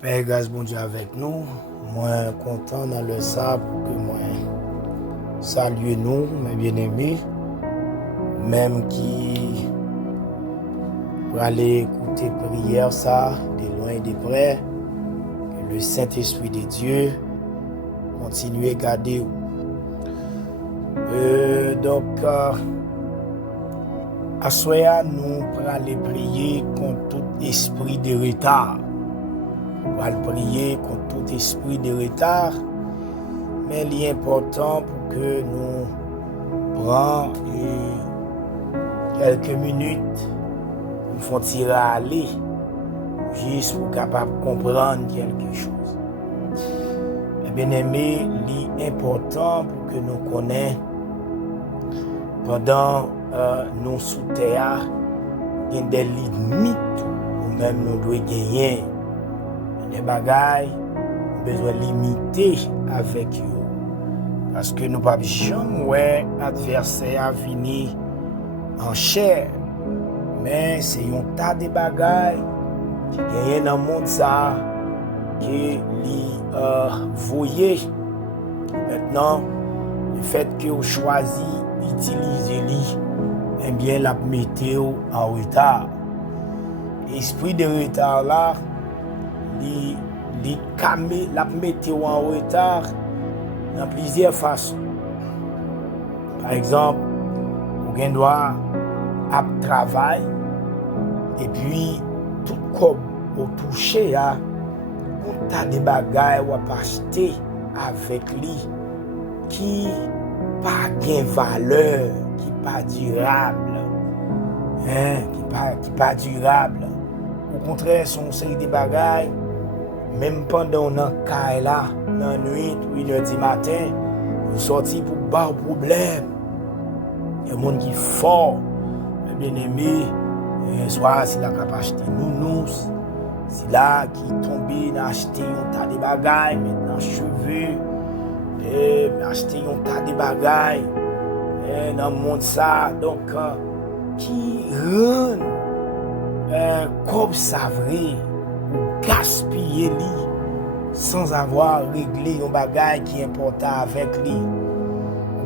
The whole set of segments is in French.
Père, grâce bon Dieu avec nous. Moi, content dans le sable que moi salue nous, mes bien-aimés, même qui pour aller écouter prière ça, de loin et de près, que le Saint-Esprit de Dieu continue à garder. À soya, nous pour aller prier contre tout esprit de retard. Pour aller prier contre tout esprit de retard. Mais l'important pour que nous prenions quelques minutes pour faire tirer à aller, juste pour capable comprendre quelque chose. Bien aimé, l'important pour que nous connaissions pendant nous sous terre, il y a des limites nous-mêmes nous devons gagner. Des bagailles, nous besoin limiter avec eux. Parce que nous ne pouvons jamais adversaire venir en chair. Mais c'est un tas de bagailles qui gagnent dans le monde ça, qui voyez. Maintenant, le fait que vous choisissez d'utiliser lui, eh bien, la météo en retard. L'esprit de retard là, la météo en retard dans plusieurs façons. Par exemple, vous doit à travail et puis tout comme vous touchez à on a des bagages ou à acheter avec lui qui pas de valeur, qui pas durable, qui pas durable. Au contraire, sont une série de bagages. Même pendant un cas là, dans la nuit, 1h du matin, vous sortez pour bas problème. Il y a des gens qui sont forts, bien aimés, soit si la capacité nounous, si là qui tombe dans acheter un tas de bagages, maintenant cheveux, acheter un tas de bagages, dans le monde ça, donc qui rend comme ça vrai. Gaspiller lui sans avoir réglé un bagage qui est important avec lui.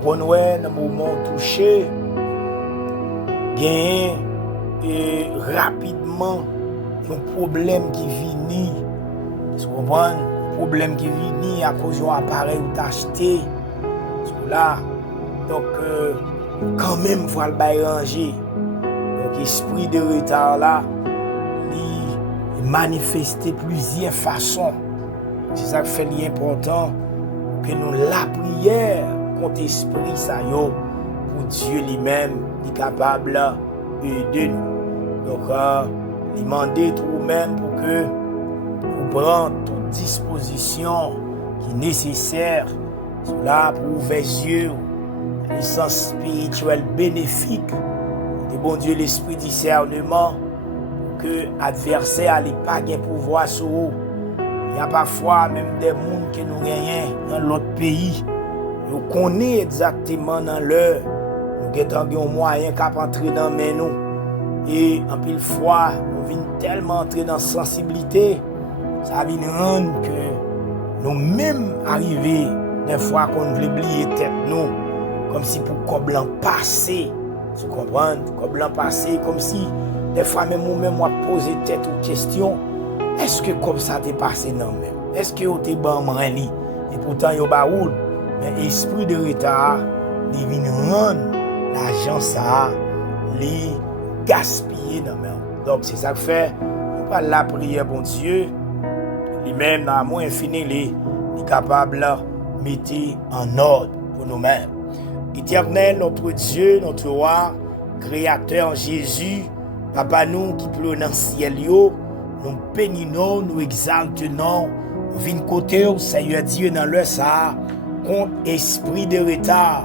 Pour nous, dans le moment touché, gagner et rapidement un problème qui vient. Vous comprenez? Un problème qui vient à cause d'un appareil ou d'acheter. Là, donc, quand même, il faut le ranger. Donc, l'esprit de retard là, manifester plusieurs façons. C'est ça qui fait l'important que nous la prière contre l'esprit ça yo pour Dieu lui-même est capable de nous. Donc demander tout vous-même pour que vous preniez toute disposition qui est nécessaire cela pour ouvrir les yeux le sens spirituel bénéfique de bon Dieu l'esprit discernement que l'adversaire n'a pas de pouvoir sur vous. Il y a parfois même des gens qui nous gagnent dans l'autre pays. Nous connaissons exactement dans l'heure. Nous avons un moyen qui entrer dans nous. Et en pile fois, nous venons tellement entrer dans la sensibilité. Ça vient rendre que nous-mêmes arrivés, des fois qu'on veut oublier tête nous, comme si pour qu'on blanc passé. Vous comprenez? Comme blanc passé, comme si des fois, même moi-même, moi poser tête aux questions. Est-ce que comme ça t'est passé non même? Est-ce que vous t'es bon li? Et pourtant, vous pas roule. Mais l'esprit de retard, il vient rendre l'argent ça, les gaspiller non même. Donc, c'est ça que fait. Nous parlons la prière, bon Dieu. Lui-même, dans l'amour infini, il est capable de mettre en ordre pour nous-mêmes. Éternel, notre Dieu, notre roi, créateur Jésus, Papa, nous qui pleurons dans le ciel, nous bénissons, nous exaltons, nous venons côté, Seigneur Dieu, dans le ça, contre esprit de retard,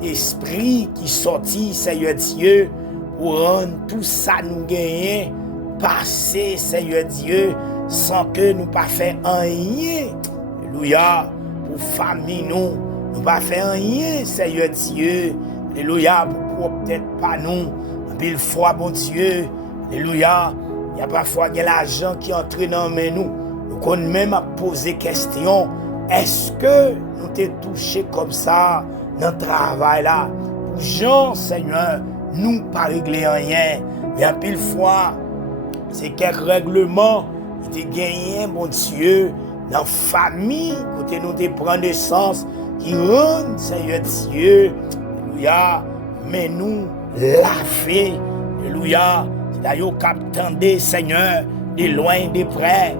esprit qui sortit, Seigneur Dieu, pour rendre tout ça nous gagner, passer, Seigneur Dieu, sans que nous pas faire rien. Alléluia, pour famille nous pas faire rien, Seigneur Dieu. Alléluia, pour peut-être pas nous. Pile fois, bon Dieu, alléluia, il y a parfois de l'argent qui entre dans nous. Nous qu'on même a posé question, est-ce que nous t'es touché comme ça dans le travail là? Jean, Seigneur, nous pas régler rien. Et un pile fois, c'est quel règlement qui te gagné, mon Dieu, dans la famille, côté nous te prendre naissance, qui rend, Seigneur Dieu, alléluia, mais nous laver, alléluia, c'est d'ailleurs qu'attendez, Seigneur, de loin, de près,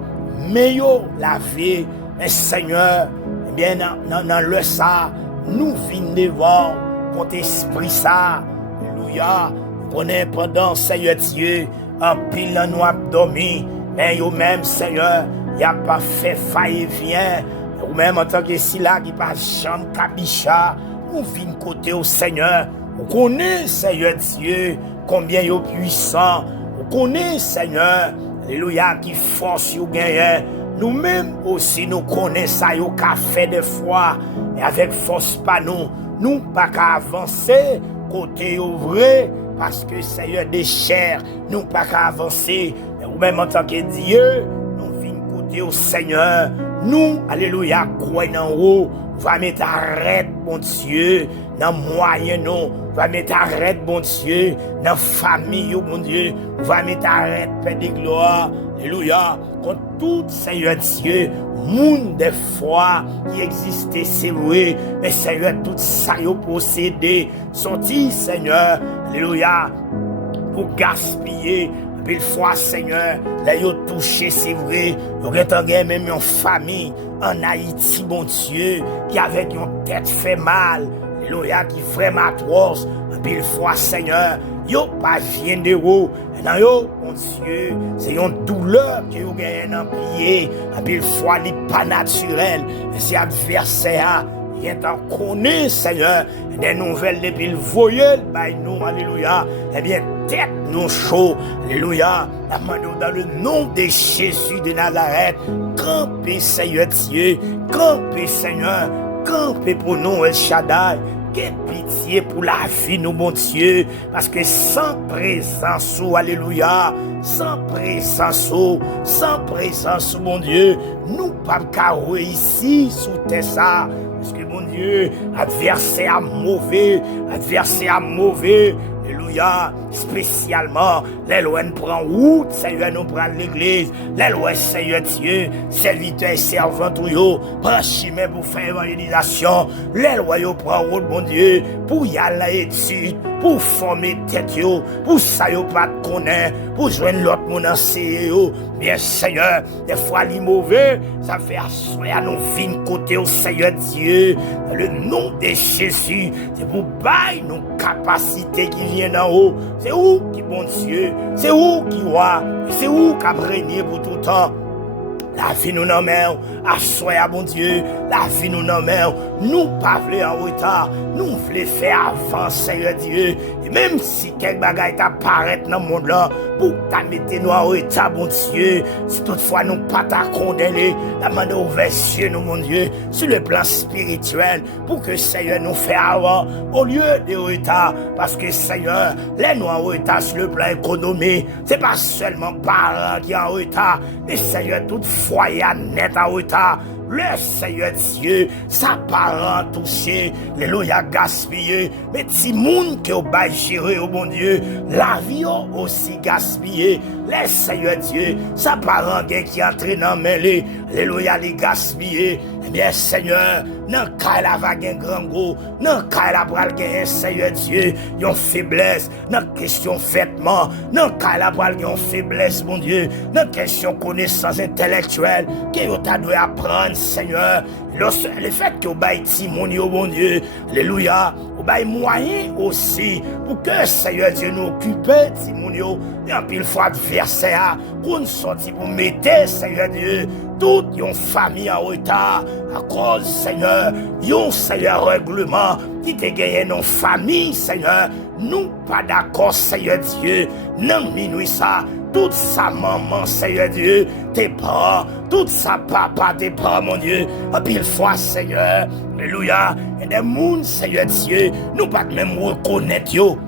mais yo laver, mais Seigneur, eh bien, dans le ça, nous venons devant, pour esprit ça, alléluia, prenez pendant, Seigneur Dieu, en pile dans nous abdomen, mais yo même, Seigneur, il n'y a pas fait faille-vient, ou même en tant que si là, qui pas chambre cabicha, nous venons côté au Seigneur, vous connaissez, Seigneur Dieu, combien yo puissant, vous connaissez, Seigneur, alléluia, qui force you gagne. Nous-mêmes aussi, nous connaissons ça, yo qu'a fait des fois, et avec force pas nous pas qu'à avancer, côté ouvré, parce que Seigneur des chairs, nous pas qu'à avancer, ou même en tant que Dieu, nous venons côté au Seigneur, nous, alléluia, croyons en haut, va mettre arrête, bon Dieu, dans moyen non, va mettre arrête, bon Dieu, dans famille, bon Dieu, va mettre arrête, Père de gloire, alléluia, contre tout Seigneur Dieu, monde des fois qui existait, c'est vrai, mais Seigneur, tout ça y a possédé, sorti, Seigneur, alléluia, pour gaspiller. Une fois, Seigneur, là, ils ont touché, c'est vrai, ils ont même une famille en Haïti, mon Dieu, qui avec une tête fait mal, alléluia, qui vraiment atroce. Une fois, Seigneur, ils n'ont pas vient de haut. Non, yo, mon Dieu, c'est une douleur que vous gagnez dans le pied. Une fois, il n'est pas naturel. Et c'est adversaire. Il est en connaît, Seigneur, des nouvelles depuis le voyelle, by nous, alléluia. Eh bien, tête nous chaud, alléluia. Dans le nom de Jésus de Nazareth, campez, Seigneur Dieu, campez, Seigneur, campez pour nous, El Shaddai. Quelle pitié pour la vie, nous, mon Dieu, parce que sans présence, alléluia, sans présence, mon Dieu, nous pas qu'à ici, sous terre ça. Parce que mon Dieu, adversaire mauvais, alléluia, spécialement, les lois prend route, Seigneur nous prend l'église, les lois, Seigneur Dieu, serviteurs et servants, tout prend chemin pour faire évangélisation, les lois prend route, mon Dieu, pour y aller étude, pour former tête, pour ça, pas de connaître, pour joindre l'autre monde en CEO, bien Seigneur, des fois les mauvais, ça fait asseoir nous vignes côté au Seigneur Dieu, dans le nom de Jésus, c'est pour bailler nos capacités qui viennent d'en haut, c'est où qui bon Dieu, c'est où qui voit, c'est où qui a régné pour tout le temps. La vie nous n'en met, assoya bon Dieu, la vie nous n'en met, nous pas voulons en retard, nous voulons faire avancer, Seigneur Dieu. Et même si quelque bagaille t'apparaît dans le monde là, pour t'amener nous en retard, bon Dieu, si toutefois nous pas t'a condamné, la main ouvert yeux, nous, mon Dieu, sur le plan spirituel, pour que Seigneur nous fait avant, au lieu de retard, parce que Seigneur, les nous en retard sur le plan économique, c'est pas seulement parents qui en retard, mais Seigneur, toute foyer net en retard. Le Seigneur Dieu, sa parent touché, alléluia gaspillé, mais si moun qui au bas géré au bon Dieu, la vie aussi gaspillé. Le Seigneur Dieu, sa parent qui entre dans mêlé, alléluia les gaspillé. Eh bien Seigneur, nan ka la va gen grand gros, nan ka la pral gen Seigneur Dieu, yon faiblesse, nan question fêtement, nan ka la pral gen faiblesse mon Dieu, nan question connaissance intellectuelle, que yon ta doit apprendre Seigneur, le fait que vous baillez Timon, bon Dieu, alléluia, vous baillez moyen aussi pour que Seigneur Dieu nous occupe Timon, et en pile fois adversaire, pour nous sortir pour mettre Seigneur Dieu, toute une famille en retard, à cause Seigneur, yon Seigneur règlement, qui te gagne nos familles Seigneur, nous pas d'accord Seigneur Dieu, non minuit ça, toute sa maman, Seigneur Dieu, tes parents, toute sa papa, tes parents, mon Dieu, en pile fois, Seigneur, alléluia, et des mondes, Seigneur Dieu, nous pas même reconnaître, yo,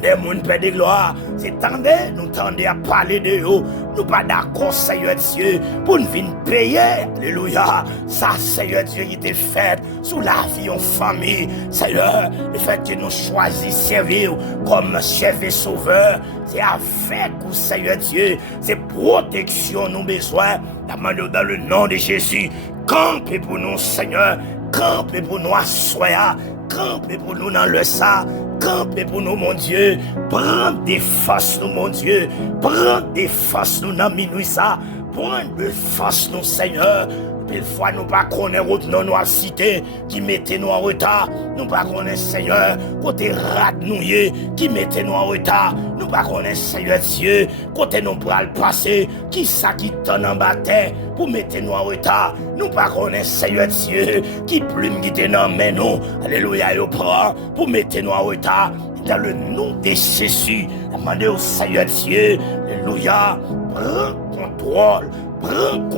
Des moun Père de gloire, c'est tendez, nous tendez à parler de eux. Nous pas d'accord, Seigneur Dieu, pour nous venir payer. Alléluia. Ça, Seigneur Dieu, il était fait sous la vie en famille. Seigneur, le fait que nous choisissons servir comme chef et sauveur, c'est avec vous, Seigneur Dieu. C'est protection nous besoin. Dans le nom de Jésus, campez pour nous, Seigneur. Campez pour nous, assoya. Campez pour nous dans le sang. Campez pour nous, mon Dieu. Prends des forces, nous, mon Dieu. Prends des forces, nous, dans minuit, ça. Prends des forces, nous, Seigneur. Des fois, nous pas connaître route non nous cité qui mettait nous en retard. Nous pas connaître Seigneur côté rat nouillé qui mettait nous en retard. Nous pas connaître Seigneur Dieu côté nous pral passer qui ça qui donne en bataille pour mettre nous en retard. Nous pas connaître Seigneur Dieu qui plume qui te dans main nous. Alléluia yo prend pour mettre nous en retard. Dans le nom de Jésus, demandez au Seigneur Dieu, alléluia, prends contrôle. Prends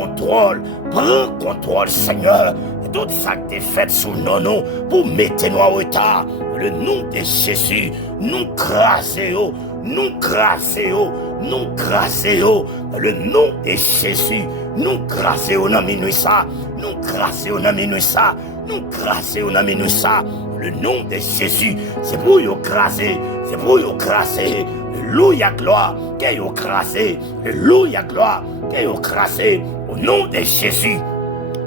contrôle, Seigneur. Et tout ça qui est fait sous nous pour mettre nous en retard. Le nom de Jésus, nous crasons, nous crasons. Le nom de Jésus, nous crasons dans minuit ça. Nous crasons dans minuit ça. Nous crasons dans minuit ça. Le nom de Jésus, c'est pour vous craser. C'est pour vous craser. Alléluia, gloire. Que vous crasez. Alléluia, gloire. Que vous crasez. Au nom de Jésus.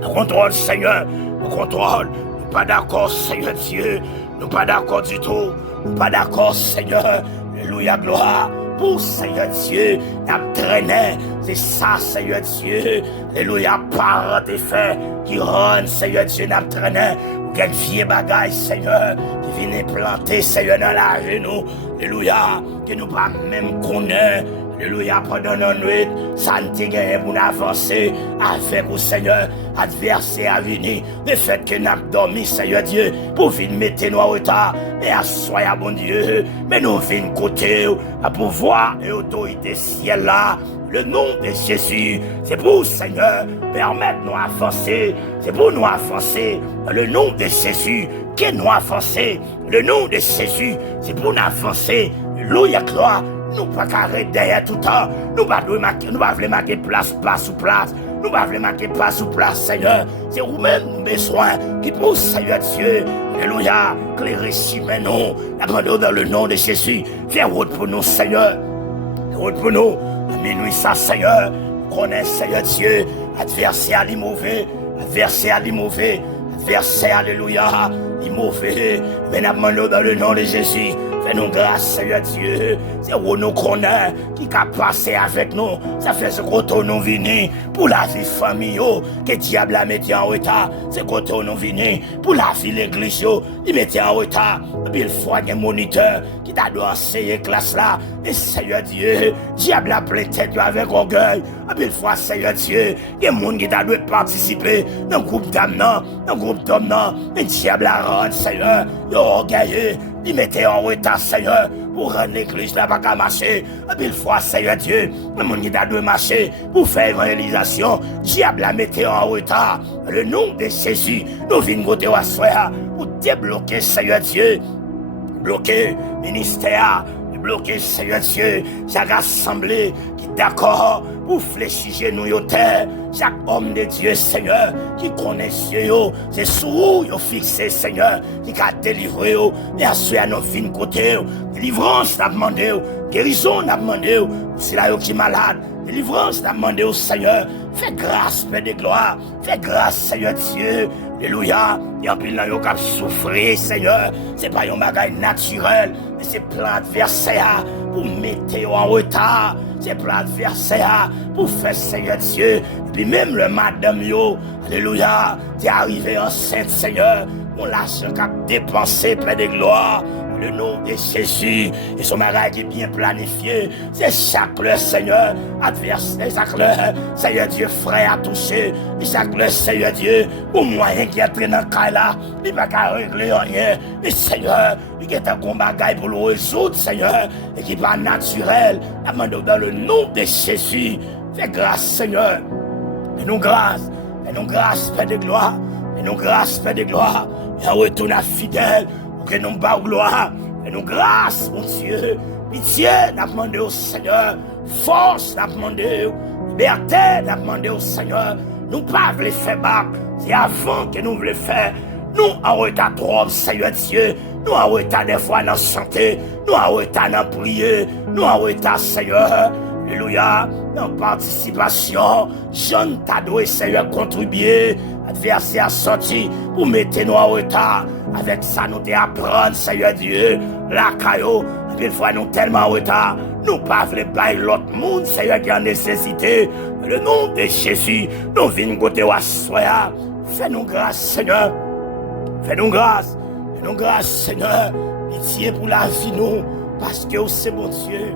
Contrôle, Seigneur. Contrôle. Nous pas d'accord, Seigneur Dieu. Nous pas d'accord du tout. Nous pas d'accord, Seigneur. Alléluia, gloire. Pour Seigneur Dieu, n'a traîné. C'est ça, Seigneur Dieu. Alléluia, parents des faits qui rendent, Seigneur Dieu, n'a traîné. Quel vieux bagage, Seigneur, qui vient planter, Seigneur, dans la genou. Alléluia, que nous pas même connaître. Alléluia, pendant nos nuits, ça ne t'a gagné pour avancer avec vous, Seigneur, adversaire à venir. Le fait que nous avons dormi, Seigneur Dieu, pour venir mettre nous en retard et asseoir, bon Dieu. Mais nous venons côté, à pouvoir et autorité ciel là. Le nom de Jésus, c'est pour, Seigneur, permettre nous avancer. C'est pour nous avancer. Le nom de Jésus, que nous avancer. Le nom de Jésus, c'est pour nous avancer. Alléluia, gloire. Nous pas carré derrière tout le temps. Nous pas voulons marquer place, pas sous place. Nous pas voulons marquer pas sous place, Seigneur. C'est vous-même nous besoin qui pour Seigneur Dieu. Alléluia. Clérichez nous. Abandonnons dans le nom de Jésus. Viens route pour nous, Seigneur. Route pour nous. À minuit, ça, Seigneur. Connais, Seigneur Dieu. Adversaire, les mauvais. Adversaire, les mauvais. Adversaire, alléluia. Les mauvais. Mais abandonnons dans le nom de Jésus. Fais-nous grâce, Seigneur Dieu. C'est où nous connaissons, qui a passé avec nous. Ça fait ce qu'on nous venu pour la vie famille, que diable a mis en retard. C'est qu'on nous venu pour la vie l'église, il mettait en retard. Puis il faut un moniteur qui t'a dû enseigner classe là. Et Seigneur Dieu, diable a plein tête avec orgueil. Puis il faut, Seigneur Dieu, il y a des gens qui t'a dû participer dans le groupe d'âmes, dans le groupe d'hommes. Et diable a rendu, Seigneur, il orgueilleux. Il mettait en retard, Seigneur, pour rendre l'église là, pas marcher. Et puis, il faut, Seigneur Dieu, le monde qui a dû marcher pour faire évangélisation. Diable la mettait en retard. Le nom de Jésus, nous venons côté au soir pour débloquer, Seigneur Dieu, bloquer le ministère, bloquer, Seigneur Dieu, chaque assemblée qui est d'accord pour fléchir nous au terre. Chaque homme de Dieu, Seigneur, qui connaît Dieu, c'est sous vous fixé, Seigneur, qui a délivré, et assuré à nos fins côté. Délivrance, n'a demandé, guérison, n'a demandé, c'est là qui est malade. Délivrance, n'a demandé au Seigneur. Fais grâce, Père de gloire. Fais grâce, Seigneur Dieu. Alléluia. Et en plus, là, il y a souffrir, Seigneur. C'est pas un bagage naturel, mais c'est plein adversaire pour mettre en retard. C'est plein adversaire pour faire, Seigneur Dieu. Et puis même le madame, yo, alléluia, t'es arrivé enceinte, Seigneur. On lâche qu'à dépenser, Père de gloire. Le nom de Jésus et son mariage est bien planifié. C'est chaque heure, Seigneur, adversaire, chaque heure, Seigneur Dieu, frère à toucher. Et chaque heure, Seigneur Dieu, au moyen qui est entré dans le cas là, il va pas régler rien. Et Seigneur, il est un combat pour le résoudre, Seigneur, et qui n'est pas naturel. Amène-nous dans le nom de Jésus. Fais grâce, Seigneur. Fais-nous grâce. Fais-nous grâce, Père de gloire. Fais-nous grâce, Père de gloire. Et on retourne à fidèle. Que nous bas gloire, Fais-nous grâce, mon Dieu. Pitié, n'a demandé au Seigneur. Force, n'a demandé. Liberté, n'a demandé au Seigneur. Nous pas voulons faire bac. C'est avant que nous voulons faire. Nous en retard trop, Seigneur Dieu. Nous en retard des fois dans la santé. Nous en retard dans la prière. Nous en retard, Seigneur. Alléluia. Dans la participation. Jean t'a doué, Seigneur, contribuer. Adversaire sorti pour mettre nous en retard. Avec ça, nous t'apprendre, Seigneur Dieu. La caillou. Des fois, nous tellement en retard. Nous pas voulons pas l'autre monde, Seigneur, qui a nécessité. Le nom de Jésus, nous venons côté à soya. Fais-nous grâce, Seigneur. Fais-nous grâce. Fais-nous grâce, Seigneur. Pitié pour la vie, nous. Parce que c'est mon Dieu.